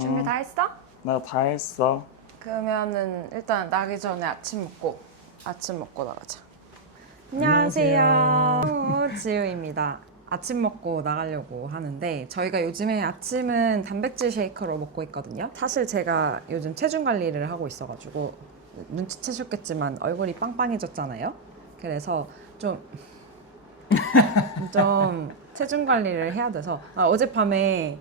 준비 다 했어? 나 다 했어. 그러면은 일단 나기 전에 아침 먹고 나가자. 안녕하세요. 안녕하세요. 지우입니다. 아침 먹고 나가려고 하는데 저희가 요즘에 아침은 단백질 쉐이커로 먹고 있거든요. 사실 제가 요즘 체중 관리를 하고 있어가지고 눈치채셨겠지만 얼굴이 빵빵해졌잖아요. 그래서 좀 체중 관리를 해야 돼서 어젯밤에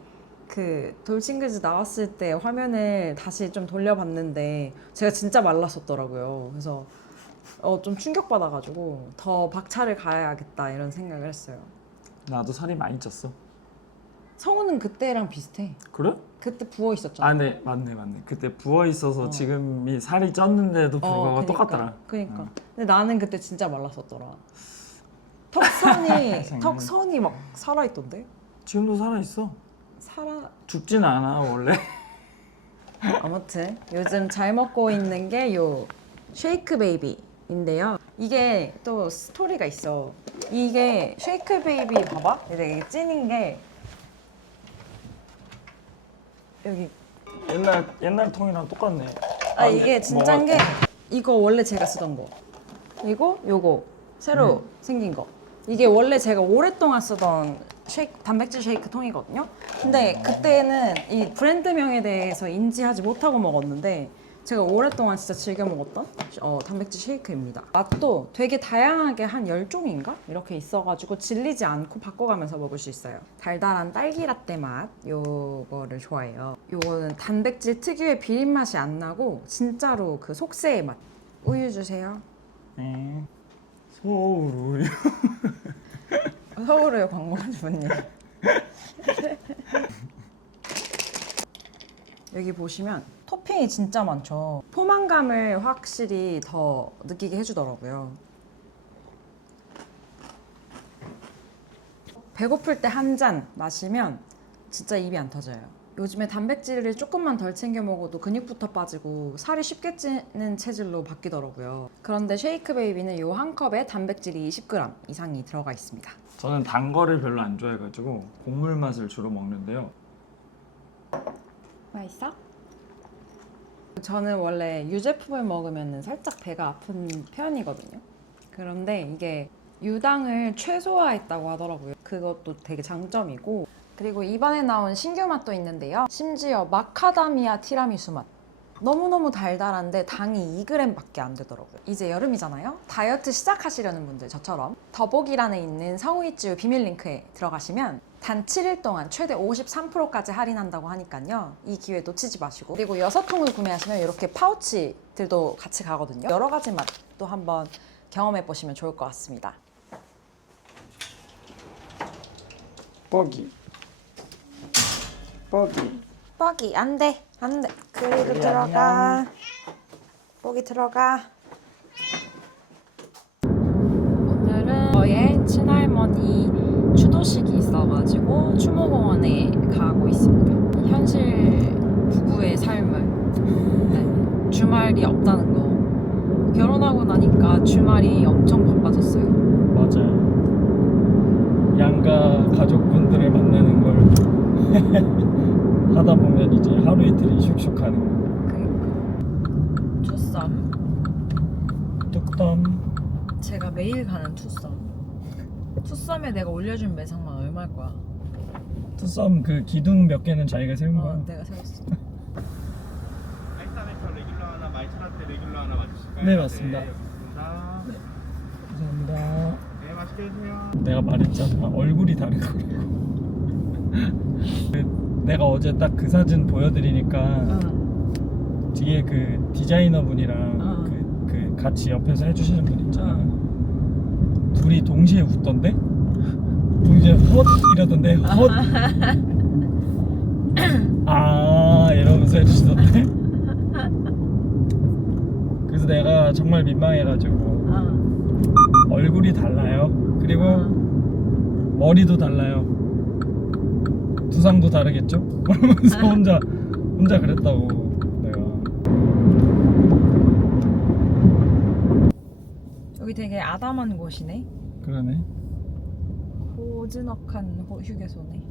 그 돌싱글즈 나왔을 때 화면을 다시 좀 돌려봤는데 제가 진짜 말랐었더라고요. 그래서 좀 충격받아가지고 더 박차를 가야겠다 이런 생각을 했어요. 나도 살이 많이 쪘어. 성우는 그때랑 비슷해. 그래? 그때 부어 있었잖아. 아, 네, 맞네. 그때 부어 있어서 지금이 살이 쪘는데도 불구하고 그니까, 똑같더라. 그니까. 어. 근데 나는 그때 진짜 말랐었더라. 턱선이 막 살아있던데? 지금도 살아 있어. 죽진 않아 원래. 아무튼 요즘 잘 먹고 있는 게 요 쉐이크 베이비인데요. 이게 또 스토리가 있어. 이게 쉐이크 베이비 봐봐. 이게 찐인 게 여기. 옛날 통이랑 똑같네. 이게 진짠 게 이거 원래 제가 쓰던 거. 그리고 요거 새로 생긴 거. 이게 원래 제가 오랫동안 쓰던 단백질 쉐이크 통이거든요. 근데 그때는 이 브랜드명에 대해서 인지하지 못하고 먹었는데 제가 오랫동안 진짜 즐겨 먹었던 단백질 쉐이크입니다. 맛도 되게 다양하게 한 10종인가? 이렇게 있어가지고 질리지 않고 바꿔가면서 먹을 수 있어요. 달달한 딸기 라떼 맛 요거를 좋아해요. 요거는 단백질 특유의 비린 맛이 안 나고 진짜로 그 속세의 맛. 우유 주세요. 네. 소우루. 서울에 광고주분님. 여기 보시면 토핑이 진짜 많죠. 포만감을 확실히 더 느끼게 해주더라고요. 배고플 때 한 잔 마시면 진짜 입이 안 터져요. 요즘에 단백질을 조금만 덜 챙겨 먹어도 근육부터 빠지고 살이 쉽게 찌는 체질로 바뀌더라고요. 그런데 쉐이크 베이비는 이 한 컵에 단백질이 20g 이상이 들어가 있습니다. 저는 단 거를 별로 안 좋아해가지고 곡물 맛을 주로 먹는데요. 맛있어? 저는 원래 유제품을 먹으면 살짝 배가 아픈 편이거든요. 그런데 이게 유당을 최소화했다고 하더라고요. 그것도 되게 장점이고, 그리고 이번에 나온 신규 맛도 있는데요. 심지어 마카다미아 티라미수 맛. 너무너무 달달한데 당이 2g밖에 안 되더라고요. 이제 여름이잖아요. 다이어트 시작하시려는 분들 저처럼 더보기란에 있는 성우이찌우 비밀 링크에 들어가시면 단 7일 동안 최대 53%까지 할인한다고 하니까요. 이 기회 놓치지 마시고, 그리고 6통을 구매하시면 이렇게 파우치들도 같이 가거든요. 여러 가지 맛도 한번 경험해 보시면 좋을 것 같습니다. 뻐기. 뻐기 안 돼. 그리고 들어가. 뻐기 들어가. 오늘은 저의 친할머니 추도식이 있어가지고 추모공원에 가고 있습니다. 현실 부부의 삶을. 네. 주말이 없다는 거. 결혼하고 나니까 주말이 엄청 바빠졌어요. 맞아요. 양가 가족분들을 만나는 걸 하다 보면 이제 하루 이틀이 슉슉 가는 거. 투썸. 뚝섬. 제가 매일 가는 투썸. 투썸에 내가 올려준 매상만 얼마일 거야? 투썸 그 기둥 몇 개는 자기가 세운 거야. 내가 세웠어. 아이스 아메리카노 레귤러 하나, 말차라떼 레귤러 하나 맞으실까요? 네, 맞습니다. 네, 감사합니다. 감사합니다. 네, 맛있게 드세요. 내가 말했잖아, 얼굴이 다르다고. 내가 어제 딱 그 사진 보여드리니까 뒤에 그 디자이너 분이랑 그 같이 옆에서 해주시는 분 있잖아. 둘이 동시에 웃던데? 동시에 헛 이러던데. 헛. 아 이러면서 해주시던데. 그래서 내가 정말 민망해가지고 얼굴이 달라요. 그리고 머리도 달라요. 두상도 다르겠죠? 그러면서 혼자 그랬다고 내가. 여기 되게 아담한 곳이네. 그러네. 고즈넉한 휴게소네.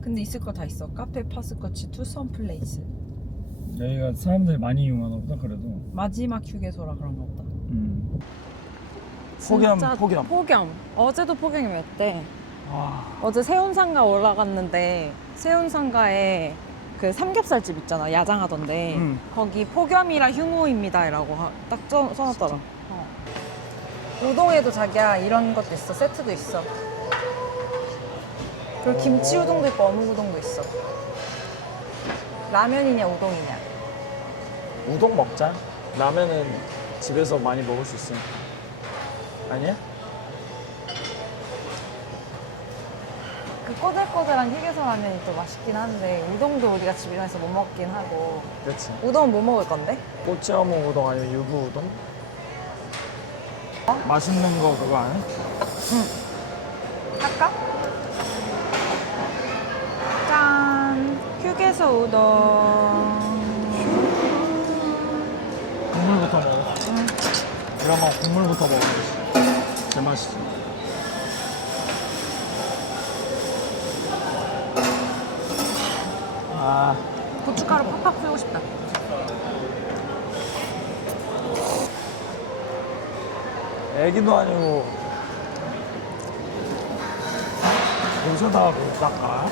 근데 있을 거 다 있어. 카페, 파스커치, 투썸 플레이스. 여기가 사람들이 많이 이용하나 보다 그래도. 마지막 휴게소라 그런가 보다. 폭염. 폭염. 어제도 폭염이었대. 와. 어제 세운상가 올라갔는데 세운상가에 그 삼겹살집 있잖아. 야장하던데. 거기 폭염이라 휴무입니다라고 딱 써놨더라. 우동에도 자기야 이런 것도 있어. 세트도 있어. 그리고 김치 우동도 있고 어묵 우동도 있어. 라면이냐 우동이냐. 우동 먹자. 라면은 집에서 많이 먹을 수 있으니까. 아니야? 그 꼬들꼬들한 휴게소 라면이 또 맛있긴 한데 우동도 우리가 집에서 못 먹긴 하고. 그렇지. 우동은 뭐 먹을 건데? 꼬치어묵 우동 아니면 유부 우동? 맛있는 거 그거 안 해? 할까? 짠! 휴게소 우동. 국물부터 먹어. 그러면 국물부터 먹어야지. 제일 맛있어. 아, 고춧가루 팍팍 뿌리고 싶다. 애기도 아니고 여기서다 못 닦아?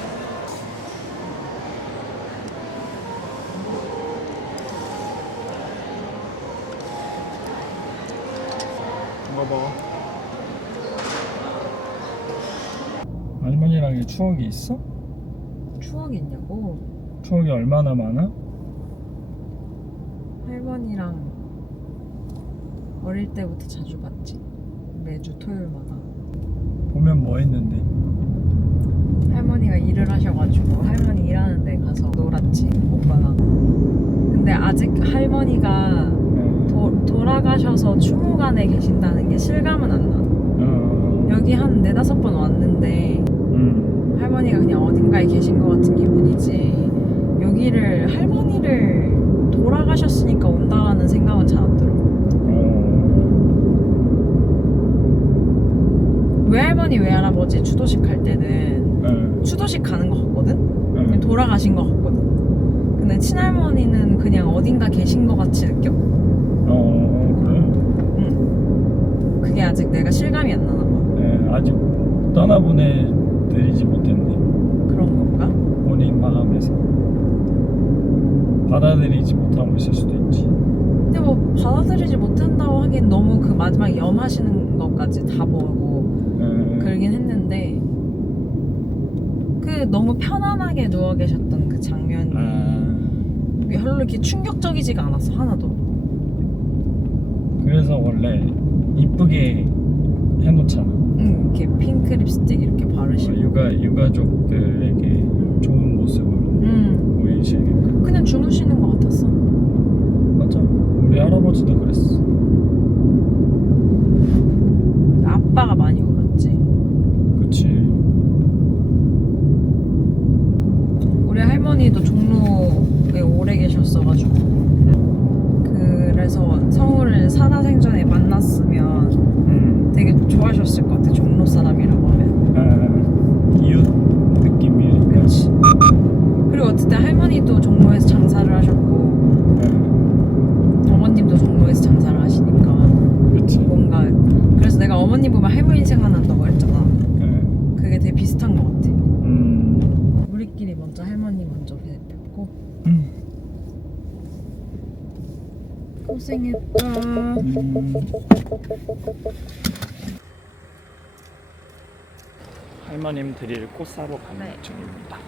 이거 먹어. 할머니랑 이게 추억이 있어? 추억이 있냐고? 추억이 얼마나 많아? 할머니랑 어릴 때부터 자주 봤지. 매주 토요일마다. 보면 뭐 했는데? 할머니가 일을 하셔가지고 할머니 일하는 데 가서 놀았지, 오빠가. 근데 아직 할머니가 돌아가셔서 추모관에 계신다는 게 실감은 안 나. 여기 한 4-5번 왔는데 할머니가 그냥 어딘가에 계신 것 같은 기분이지 여기를 할머니를 돌아가셨으니까 온다라는 생각은 잘 안 들어. 외할머니 외할아버지 추도식 갈 때는 추도식 가는 것 같거든? 그냥 돌아가신 것 같거든? 근데 친할머니는 그냥 어딘가 계신 것 같이 느껴. 그래? 응. 그게 아직 내가 실감이 안 나나 봐. 네, 아직 떠나보내드리지 못했네. 그런 건가? 본인 마음에서 받아들이지 못하고 있을 수도 있지. 근데 뭐 받아들이지 못한다고 하긴 너무 그 마지막 염하시는 것까지 다 보고 그러긴 했는데 그 너무 편안하게 누워 계셨던 그 장면이 별로 이렇게 충격적이지가 않았어 하나도. 그래서 원래 이쁘게 해놓잖아. 응, 이렇게 핑크 립스틱 이렇게 바르시고 유가족들에게 좋은 모습으로 보이시니까. 그냥 주무시는 것 같았어. 맞아. 우리 할아버지도 그랬어. 아빠가 많이 울었지. 그치. 우리 할머니도 종로에 오래 계셨어가지고 그래서 서울을 살아생전에 만났으면 되게 좋아하셨을 것 같아. 종로 사람이라고 하면. 이웃 느낌이. 그렇지. 그리고 어쨌든 할머니도 종로에서 장사를 하셨고 어머님도 종로에서 장사를 하시니까 그치. 뭔가 그래서 내가 어머님 보면 할머니 생각난다고 했잖아. 그게 되게 비슷한 것 같아. 우리끼리 먼저 할머니 먼저 뵙고 고생했다. 할머님 드릴 꽃 사러 가는 네. 중입니다.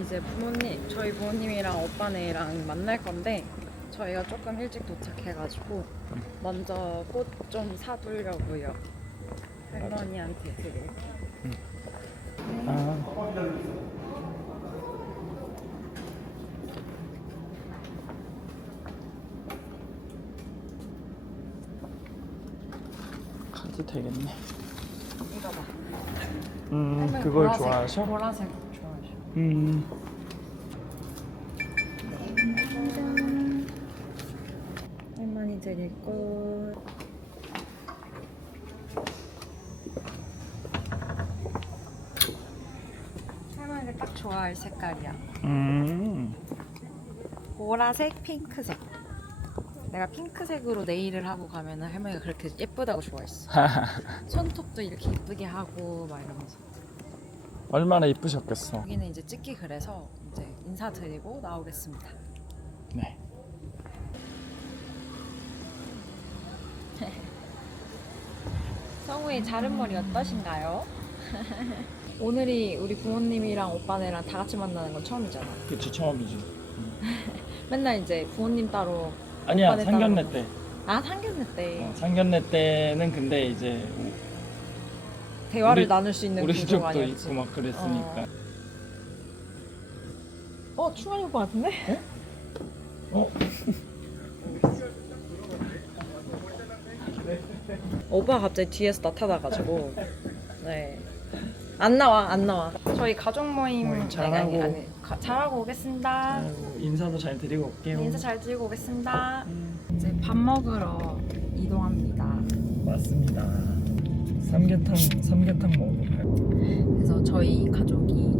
이제 저희 부모님이랑 오빠네랑 만날 건데 저희가 조금 일찍 도착해가지고 먼저 꽃 좀 사두려고요. 할머니한테 드릴. 카드 되겠네. 이거 봐. 그걸 보라색, 좋아하셔? 보라색 좋아하셔. 할머니 드릴 꽃. 좋아할 색깔이야. 음. 보라색, 핑크색. 내가 핑크색으로 네일을 하고 가면은 할머니가 그렇게 예쁘다고 좋아했어. 손톱도 이렇게 예쁘게 하고 막 이러면서. 얼마나 이쁘셨겠어. 여기는 이제 찍기 그래서 이제 인사드리고 나오겠습니다. 네. 성우의 자른 머리 어떠신가요? 오늘이 우리 부모님이랑 오빠네랑 다 같이 만나는 건 처음이잖아. 그치, 처음이지. 맨날 이제 부모님 따로. 아니야, 오빠네 상견례 따로. 때. 아, 상견례 때 상견례 때는 근데 이제 대화를 우리- 나눌 수 있는 우리 구조가 집도 아니었지. 있고 막 그랬으니까. 충환이 오빠 같은데? 어? 오빠가 갑자기 뒤에서 나타나가지고 네. 안 나와. 저희 가족 모임 모임 잘하고. 잘하고 오겠습니다. 아이고, 인사도 잘 드리고 올게요. 네, 인사 잘 드리고 오겠습니다. 이제 밥 먹으러 이동합니다. 맞습니다. 삼계탕 먹으러 가요. 그래서 저희 가족이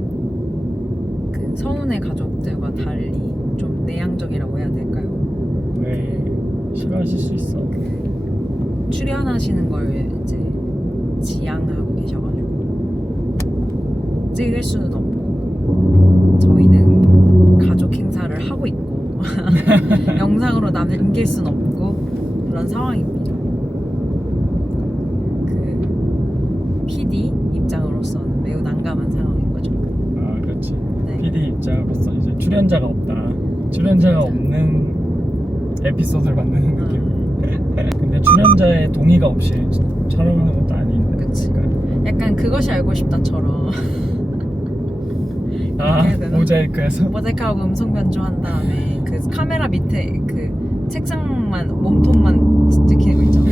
그 성운의 가족들과 달리 좀 내향적이라고 해야 될까요? 왜 싫어하실 수 있어? 출연하시는 걸 이제 지양하고 계셔가지고 찍을 수는 없고 저희는 가족 행사를 하고 있고 영상으로 남길 수는 없고 그런 상황입니다. 그 PD 입장으로서는 매우 난감한 상황인 거죠. 아, 그렇지. 네. PD 입장으로서 이제 출연자가 없다. 출연자가 없는 에피소드를 만드는 느낌. 근데 출연자의 동의가 없이 촬영하는 것도 아니니까. 그치. 약간 그것이 알고 싶다처럼 아, 해야 되나? 모자이크해서. 모자이크하고 음성 변조한 다음에 그 카메라 밑에 그 책상만 몸통만 찍히는 거 있잖아.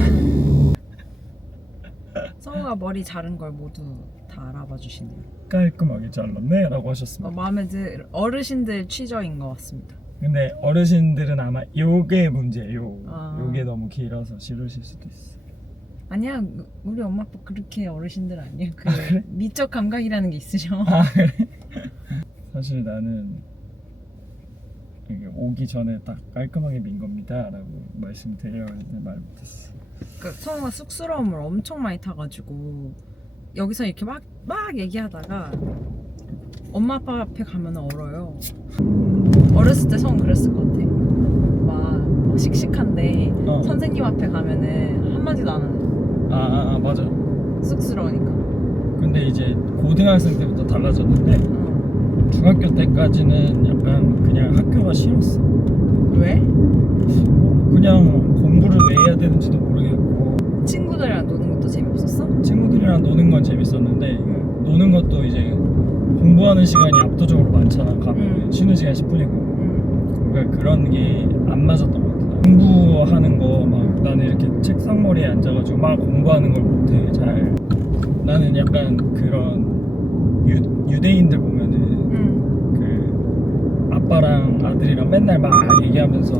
성우가 머리 자른 걸 모두 다 알아봐 주시네요. 깔끔하게 잘랐네 라고 하셨습니다. 마음에 들 어르신들 취저인 것 같습니다. 근데 어르신들은 아마 요게 문제예요. 아. 요게 너무 길어서 싫으실 수도 있어. 아니야, 우리 엄마 아빠 그렇게 어르신들 아니야. 그 그래? 미적 감각이라는 게 있으셔. 아, 그래? 사실 나는 이게 오기 전에 딱 깔끔하게 민 겁니다 라고 말씀드리려고 했는데 말 못했어. 그 성우가 쑥스러움을 엄청 많이 타가지고 여기서 이렇게 막 얘기하다가 엄마 아빠 앞에 가면 얼어요. 어렸을 때 성우 그랬을 것 같아. 막 씩씩한데 선생님 앞에 가면은 한마디도 안 하는. 맞아. 쑥스러우니까. 근데 이제 고등학생 때부터 달라졌는데 중학교 때까지는 약간 그냥 학교가 싫었어. 왜? 그냥 공부를 왜 해야 되는지도 모르겠고. 친구들이랑 노는 것도 재미없었어? 친구들이랑 노는 건 재밌었는데 노는 것도 이제 공부하는 시간이 압도적으로 많잖아. 가면 쉬는 시간 10분이고. 그러니까 그런 게 안 맞았던 것 같아. 공부하는 거 막 나는 이렇게 책상머리에 앉아가지고 막 공부하는 걸 못해 잘. 나는 약간 그런 유대인들 보면은 그 아빠랑 아들이랑 맨날 막 얘기하면서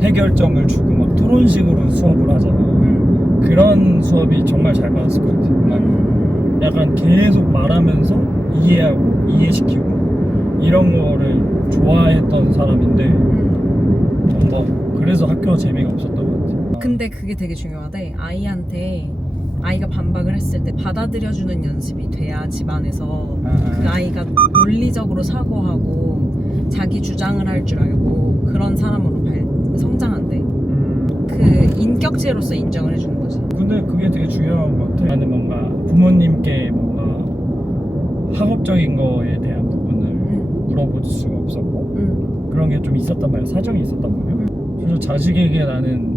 해결점을 주고 막 토론식으로 수업을 하잖아. 그런 수업이 정말 잘 받았을 것 같아. 난 약간 계속 말하면서 이해하고 이해시키고 이런 거를 좋아했던 사람인데 뭔가 그래서 학교가 재미가 없었던 것 같아. 근데 그게 되게 중요하대. 아이한테 아이가 반박을 했을 때 받아들여주는 연습이 돼야 집안에서 그 아이가 논리적으로 사고하고 자기 주장을 할 줄 알고 그런 사람으로 성장한대. 그 인격체로서 인정을 해주는 거지. 근데 그게 되게 중요한 것 같아. 나는 뭔가 부모님께 뭔가 학업적인 거에 대한 부분을 물어볼 수가 없었고 그런 게 좀 있었단 말이야. 사정이 있었단 말이야. 그래서 자식에게 나는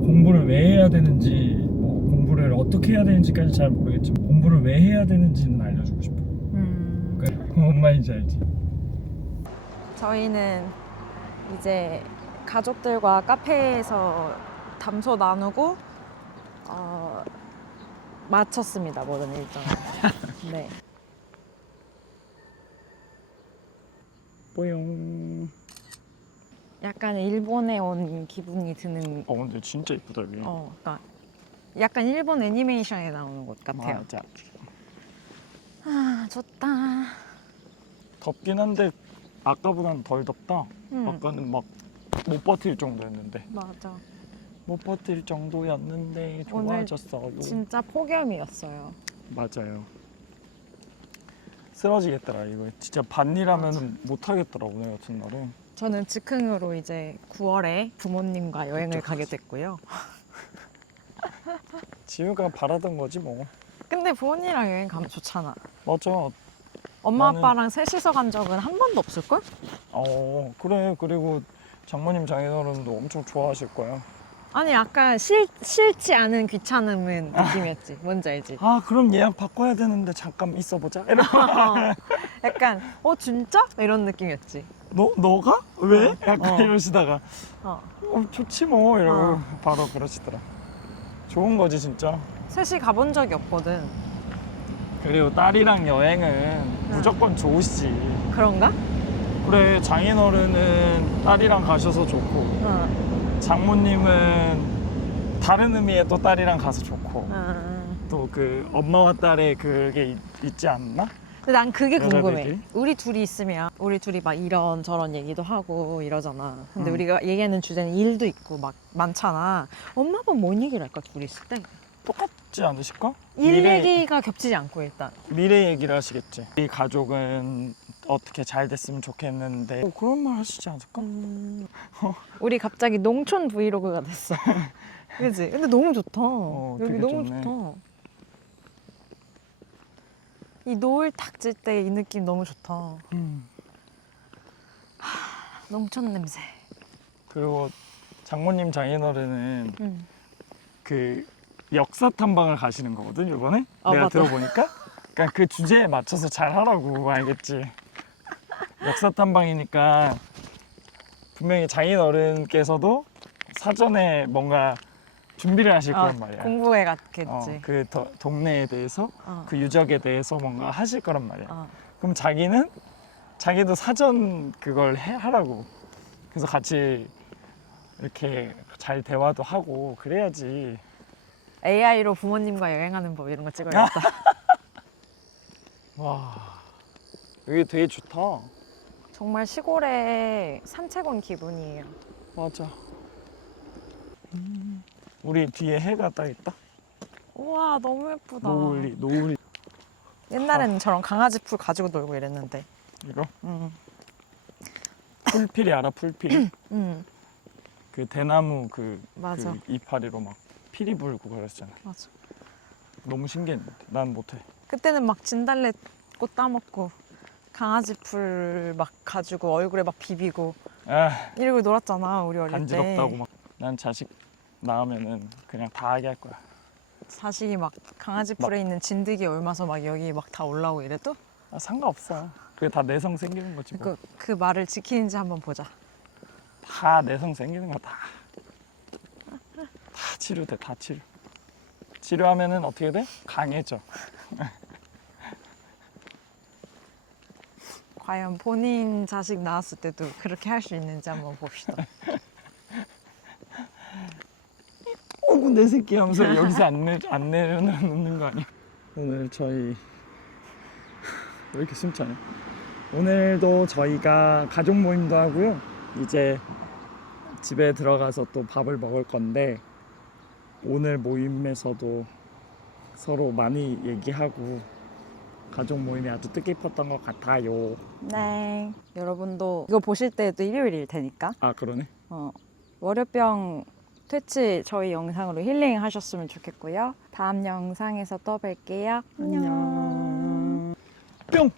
공부를 왜 해야 되는지 뭐 공부를 어떻게 해야 되는지까지 잘 모르겠지만 공부를 왜 해야 되는지는 알려주고 싶어. 뭔 말인지 알지? 저희는 이제 가족들과 카페에서 담소 나누고 마쳤습니다. 모든 일정을. 네. 뽀용. 약간 일본에 온 기분이 드는. 근데 진짜 이쁘다 여기. 그러니까 약간 일본 애니메이션에 나오는 곳 같아요. 맞아. 아, 좋다. 덥긴 한데 아까보다는 덜 덥다. 응. 아까는 막 못 버틸 정도였는데. 맞아. 못 버틸 정도였는데 좋아졌어요. 진짜 폭염이었어요. 맞아요. 쓰러지겠더라 이거. 진짜 반일하면 못 하겠더라 오늘 같은 날은. 저는 즉흥으로 이제 9월에 부모님과 여행을 가게 됐고요. 지우가 바라던 거지 뭐. 근데 부모님이랑 여행 가면 좋잖아. 맞아. 엄마 나는- 아빠랑 셋이서 간 적은 한 번도 없을걸? 그래. 그리고 장모님 장인어른도 엄청 좋아하실 거야. 아니 약간 싫지 않은 귀찮음은 느낌이었지. 뭔지 알지? 아 그럼 예약 바꿔야 되는데 잠깐 있어보자. 약간 진짜? 이런 느낌이었지. 너가? 왜? 약간 어. 이러시다가 어. 좋지 뭐 이러고 바로 그러시더라. 좋은 거지 진짜. 셋이 가본 적이 없거든. 그리고 딸이랑 여행은 무조건 좋으시지. 그런가? 그래 장인어른은 딸이랑 가셔서 좋고 응. 장모님은 다른 의미의 또 딸이랑 가서 좋고 응. 또 그 엄마와 딸의 그게 있지 않나? 근데 난 그게 궁금해. 여자들끼리? 우리 둘이 있으면 우리 둘이 막 이런 저런 얘기도 하고 이러잖아. 근데 응. 우리가 얘기하는 주제는 일도 있고 막 많잖아. 엄마 아빠 뭔 얘기를 할까 둘이 있을 때? 똑같지 않으실까? 일 얘기가 겹치지 않고 일단. 미래 얘기를 하시겠지. 이 가족은 어떻게 잘 됐으면 좋겠는데 그런 말 하시지 않을까? 우리 갑자기 농촌 브이로그가 됐어. 그지? 근데 너무 좋다. 여기 되게 너무 좋네. 좋다. 이 노을 탁 질 때 이 느낌 너무 좋다. 농촌 냄새. 그리고 장모님 장인어른은 응. 그 역사 탐방을 가시는 거거든 이번에. 아, 내가 맞아. 들어보니까. 그러니까 그 주제에 맞춰서 잘 하라고 알겠지. 역사 탐방이니까 분명히 장인어른께서도 사전에 뭔가 준비를 하실 거란 말이야. 공부해 갔겠지. 그 동네에 대해서 그 유적에 대해서 뭔가 하실 거란 말이야. 그럼 자기도 사전 그걸 하라고. 그래서 같이 이렇게 잘 대화도 하고 그래야지. AI로 부모님과 여행하는 법 이런 거 찍어야겠다. 와, 여기 되게 좋다. 정말 시골에 산책 온 기분이에요. 맞아. 우리 뒤에 해가 떠 있다. 우와 너무 예쁘다. 노을이 옛날에는 저런 강아지 풀 가지고 놀고 이랬는데. 이거 응. 풀필이 알아? 풀필. 응. 그 대나무 그 맞아. 이파리로 막 피리 불고 그랬잖아. 맞아. 너무 신기했는데 난 못해. 그때는 막 진달래 꽃 따먹고 강아지 풀 막 가지고 얼굴에 막 비비고 아, 이러고 놀았잖아 우리 어릴 때. 간지럽다고 막. 난 자식 낳으면은 그냥 다 하게 할 거야. 자식이 막 강아지 풀에 있는 진드기 옮아서 막 여기 막 다 올라오고 이래도 상관없어. 그게 다 내성 생기는 거지 뭐. 그 말을 지키는지 한번 보자. 다 내성 생기는 거 다. 다 치료돼, 다 치료. 치료하면은 어떻게 돼? 강해져. 과연 본인 자식 낳았을 때도 그렇게 할 수 있는지 한번 봅시다. 어구 내 새끼 하면서 여기서 안 내려놓는 거 아니야? 오늘 저희 왜 이렇게 숨차냐? 오늘도 저희가 가족 모임도 하고요. 이제 집에 들어가서 또 밥을 먹을 건데 오늘 모임에서도 서로 많이 얘기하고 가족 모임이 아주 뜻깊었던 것 같아요. 네. 여러분도 이거 보실 때도 일요일일 테니까 아 그러네. 월요병 퇴치 저희 영상으로 힐링 하셨으면 좋겠고요. 다음 영상에서 또 뵐게요. 안녕. 뿅.